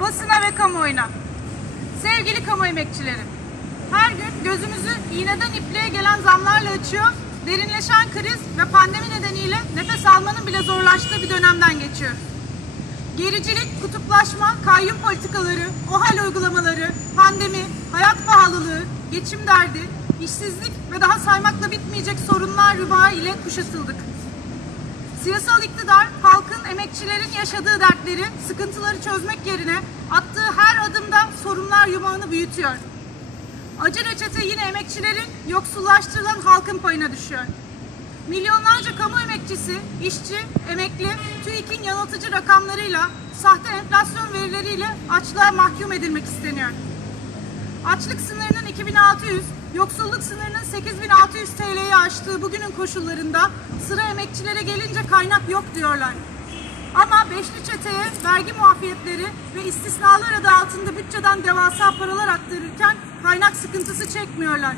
basına ve kamuoyuna. Sevgili kamu emekçileri, her gün gözümüzü iğneden ipliğe gelen zamlarla açıyor, derinleşen kriz ve pandemi nedeniyle nefes almanın bile zorlaştığı bir dönemden geçiyoruz. Gericilik, kutuplaşma, kayyum politikaları, OHAL uygulamaları, pandemi, hayat pahalılığı, geçim derdi, işsizlik ve daha saymakla bitmeyecek sorunlar rüba ile kuşatıldık. Siyasal iktidar halkın, emekçilerin yaşadığı dertleri, sıkıntıları çözmek yerine attığı her adımda sorunlar yumağını büyütüyor. Acı reçete yine emekçilerin yoksullaştırılan halkın payına düşüyor. Milyonlarca kamu emekçisi, işçi, emekli, TÜİK'in yanıltıcı rakamlarıyla, sahte enflasyon verileriyle açlığa mahkum edilmek isteniyor. Açlık sınırının 2600, yoksulluk sınırının 8600 TL'yi aştığı bugünün koşullarında sıra emekçilere gelince kaynak yok diyorlar. Beşli çeteye vergi muafiyetleri ve istisnalar adı altında bütçeden devasa paralar aktarırken kaynak sıkıntısı çekmiyorlar.